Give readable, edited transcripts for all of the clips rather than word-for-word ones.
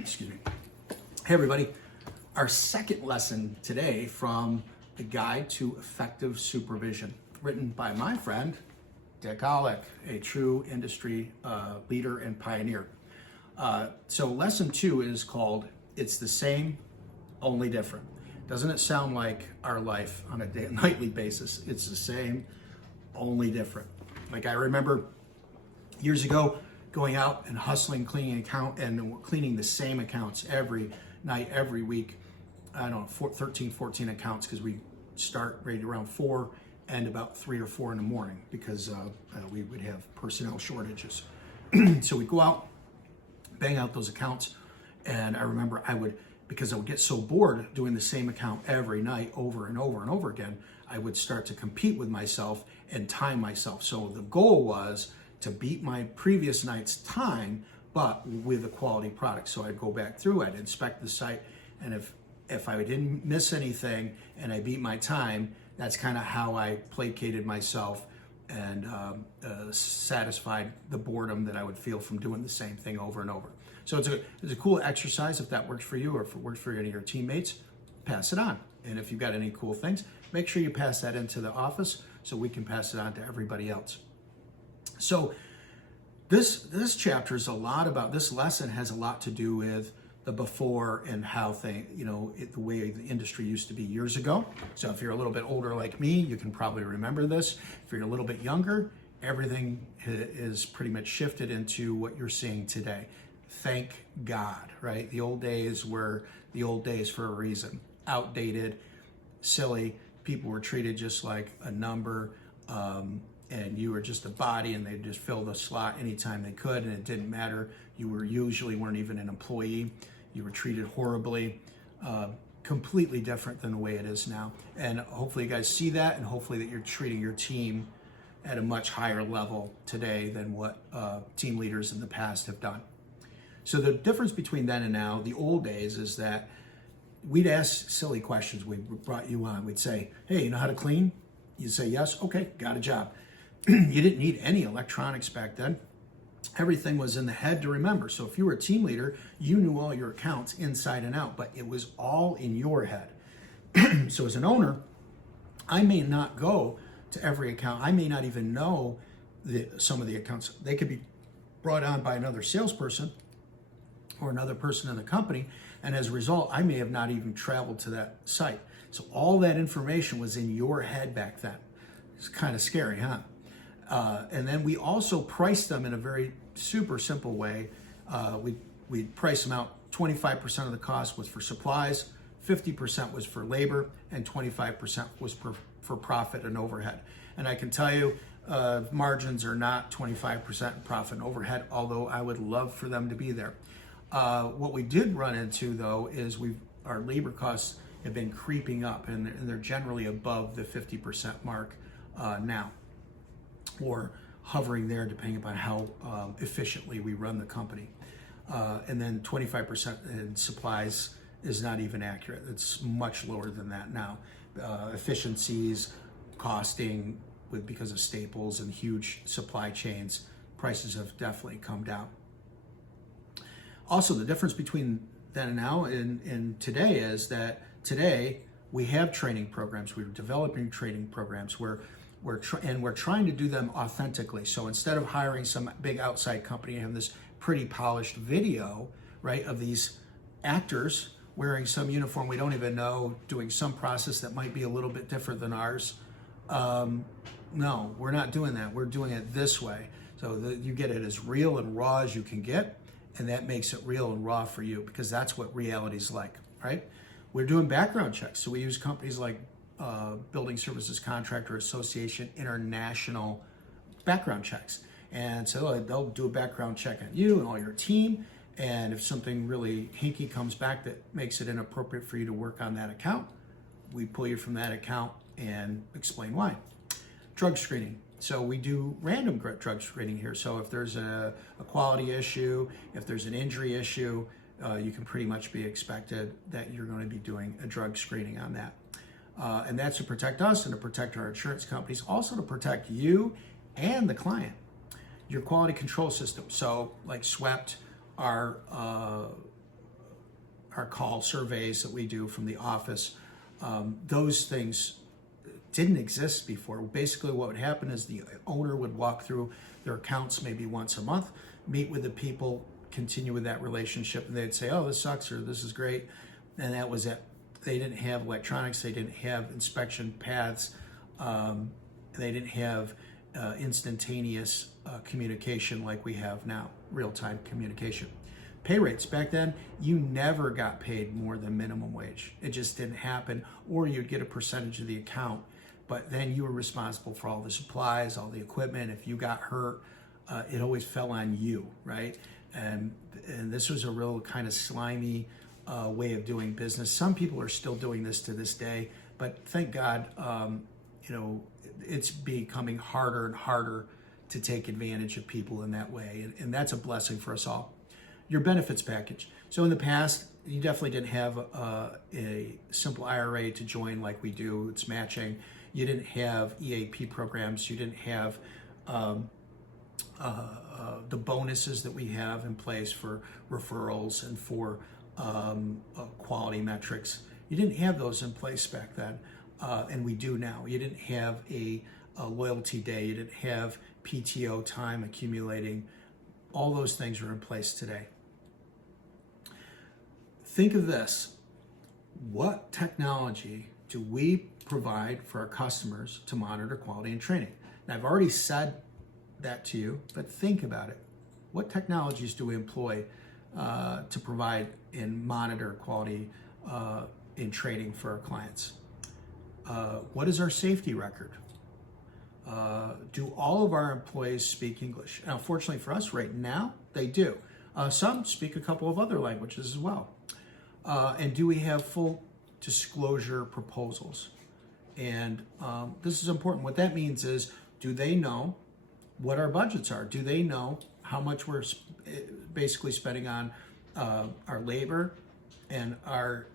Excuse me. Hey everybody, our second lesson today from The Guide to Effective Supervision, written by my friend, Dick Olick, a true industry leader and pioneer. So lesson 2 is called, It's the Same, Only Different. Doesn't it sound like our life on a nightly basis? It's the same, only different. Like I remember years ago, going out and hustling, cleaning the same accounts every night, every week. I don't know, 13, 14 accounts, because we start right around 4 and about 3 or 4 in the morning, because we would have personnel shortages. So we'd go out, bang out those accounts. And I remember because I would get so bored doing the same account every night over and over and over again, I would start to compete with myself and time myself. So the goal was to beat my previous night's time, but with a quality product. So I'd go back through, I'd inspect the site, and if I didn't miss anything and I beat my time, that's kind of how I placated myself and satisfied the boredom that I would feel from doing the same thing over and over. So it's a cool exercise. If that works for you, or if it works for any of your teammates, pass it on. And if you've got any cool things, make sure you pass that into the office so we can pass it on to everybody else. So this chapter is a lot about, this lesson has a lot to do with the before and how the way the industry used to be years ago. So if you're a little bit older like me, you can probably remember this. If you're a little bit younger, everything is pretty much shifted into what you're seeing today. Thank God, right? The old days were the old days for a reason. Outdated, silly. People were treated just like a number. And you were just a body, and they just fill the slot anytime they could, and it didn't matter. You usually weren't even an employee. You were treated horribly, completely different than the way it is now. And hopefully you guys see that, and hopefully that you're treating your team at a much higher level today than what team leaders in the past have done. So the difference between then and now, the old days, is that we'd ask silly questions. We brought you on. We'd say, hey, you know how to clean? You'd say, yes. Okay, got a job. You didn't need any electronics back then. Everything was in the head to remember. So if you were a team leader, you knew all your accounts inside and out, but it was all in your head. So as an owner, I may not go to every account. I may not even know some of the accounts. They could be brought on by another salesperson or another person in the company, and as a result, I may have not even traveled to that site. So all that information was in your head back then. It's kind of scary, huh? And then we also priced them in a very super simple way. We'd price them out. 25% of the cost was for supplies, 50% was for labor, and 25% was for profit and overhead. And I can tell you, margins are not 25% in profit and overhead, although I would love for them to be there. What we did run into, though, is our labor costs have been creeping up, and they're generally above the 50% mark now, or hovering there depending upon how efficiently we run the company. And then 25% in supplies is not even accurate. It's much lower than that now. Efficiencies, costing, because of staples and huge supply chains, prices have definitely come down. Also, the difference between then and now and today is that today we have training programs. We're developing training programs where we're trying to do them authentically. So instead of hiring some big outside company and having this pretty polished video, right, of these actors wearing some uniform we don't even know, doing some process that might be a little bit different than ours, no, we're not doing that. We're doing it this way. So you get it as real and raw as you can get, and that makes it real and raw for you, because that's what reality is like, right? We're doing background checks. So we use companies like Building Services Contractor Association International background checks. And so they'll do a background check on you and all your team. And if something really hinky comes back that makes it inappropriate for you to work on that account, we pull you from that account and explain why. Drug screening. So we do random drug screening here. So if there's a quality issue, if there's an injury issue, you can pretty much be expected that you're going to be doing a drug screening on that. And that's to protect us and to protect our insurance companies, also to protect you and the client. Your quality control system. So like SWEPT, our our call surveys that we do from the office. Those things didn't exist before. Basically what would happen is the owner would walk through their accounts maybe once a month, meet with the people, continue with that relationship, and they'd say, oh, this sucks, or this is great, and that was it. They didn't have electronics, they didn't have inspection paths, they didn't have instantaneous communication like we have now, real-time communication. Pay rates back then, you never got paid more than minimum wage. It just didn't happen, or you'd get a percentage of the account, but then you were responsible for all the supplies, all the equipment. If you got hurt, it always fell on you, right? And this was a real kind of slimy way of doing business. Some people are still doing this to this day, but thank God, it's becoming harder and harder to take advantage of people in that way, and that's a blessing for us all. Your benefits package. So in the past, you definitely didn't have a simple IRA to join like we do. It's matching. You didn't have EAP programs. You didn't have the bonuses that we have in place for referrals and for quality metrics. You didn't have those in place back then, and we do now. You didn't have a loyalty day. You didn't have PTO time accumulating. All those things are in place today. Think of this. What technology do we provide for our customers to monitor quality and training? Now, I've already said that to you, but think about it. What technologies do we employ to provide and monitor quality in training for our clients? What is our safety record? Do all of our employees speak English? Now, fortunately for us right now, they do. Some speak a couple of other languages as well. And do we have full disclosure proposals? And this is important. What that means is, do they know what our budgets are? Do they know how much we're basically spending on our labor and our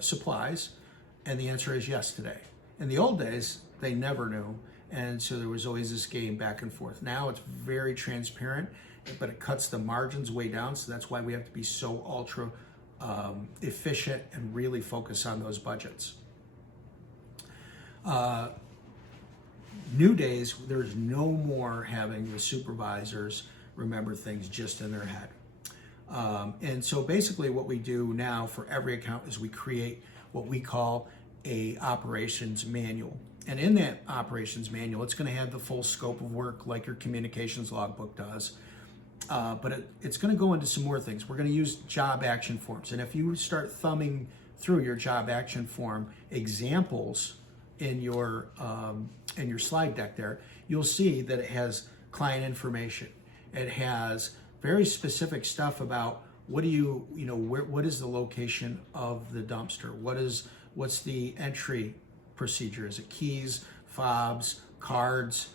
supplies? And the answer is yes today. In the old days, they never knew. And so there was always this game back and forth. Now it's very transparent, but it cuts the margins way down. So that's why we have to be so ultra efficient and really focus on those budgets. New days, there's no more having the supervisors remember things just in their head. And so basically what we do now for every account is we create what we call a operations manual. And in that operations manual, it's going to have the full scope of work like your communications logbook does. But it's going to go into some more things. We're going to use job action forms. And if you start thumbing through your job action form examples in your slide deck there, you'll see that it has client information. It has very specific stuff about what is the location of the dumpster? What's the entry procedure? Is it keys, fobs, cards,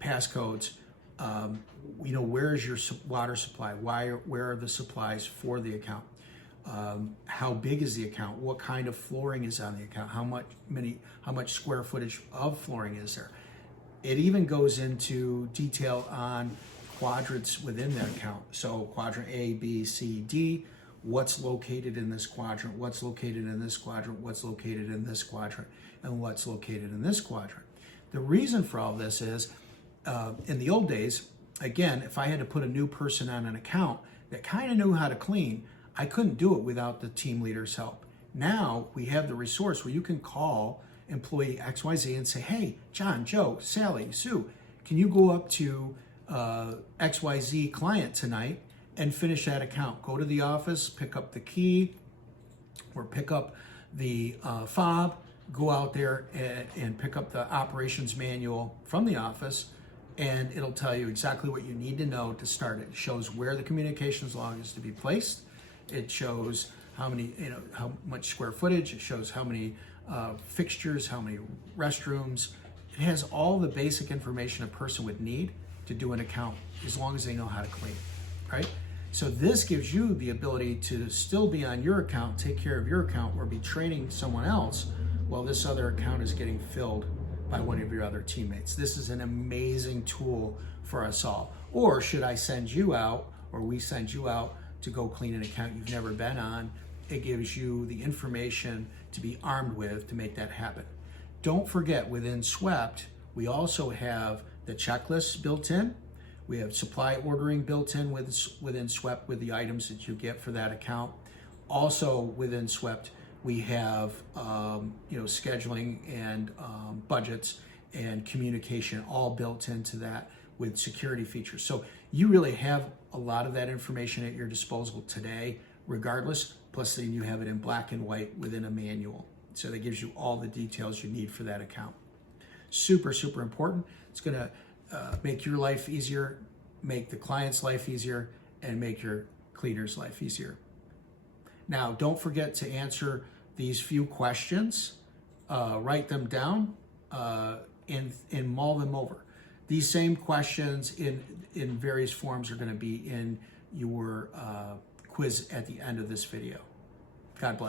passcodes? Where is your water supply? Where are the supplies for the account? How big is the account? What kind of flooring is on the account? How much square footage of flooring is there? It even goes into detail on quadrants within that account. So quadrant A, B, C, D, what's located in this quadrant, what's located in this quadrant, what's located in this quadrant, and what's located in this quadrant. The reason for all this is, in the old days, again, if I had to put a new person on an account that kind of knew how to clean, I couldn't do it without the team leader's help. Now we have the resource where you can call employee XYZ and say, hey, John, Joe, Sally, Sue, can you go up to XYZ client tonight and finish that account? Go to the office, pick up the key or pick up the fob, go out there and pick up the operations manual from the office, and it'll tell you exactly what you need to know to start it. It shows where the communications log is to be placed. It shows how much square footage. It shows how many fixtures, how many restrooms. It has all the basic information a person would need to do an account, as long as they know how to clean, right? So this gives you the ability to still be on your account, take care of your account, or be training someone else while this other account is getting filled by one of your other teammates. This is an amazing tool for us all. Or should I send you out, or we send you out to go clean an account you've never been on. It gives you the information to be armed with to make that happen. Don't forget, within Swept, we also have the checklists built in. We have supply ordering built in within Swept with the items that you get for that account. Also within Swept, we have scheduling and budgets and communication all built into that with security features. So you really have a lot of that information at your disposal today, regardless, plus then you have it in black and white within a manual. So that gives you all the details you need for that account. Super, super important. It's gonna make your life easier, make the client's life easier, and make your cleaner's life easier. Now, don't forget to answer these few questions, write them down, and mull them over. These same questions in various forms are going to be in your quiz at the end of this video. God bless.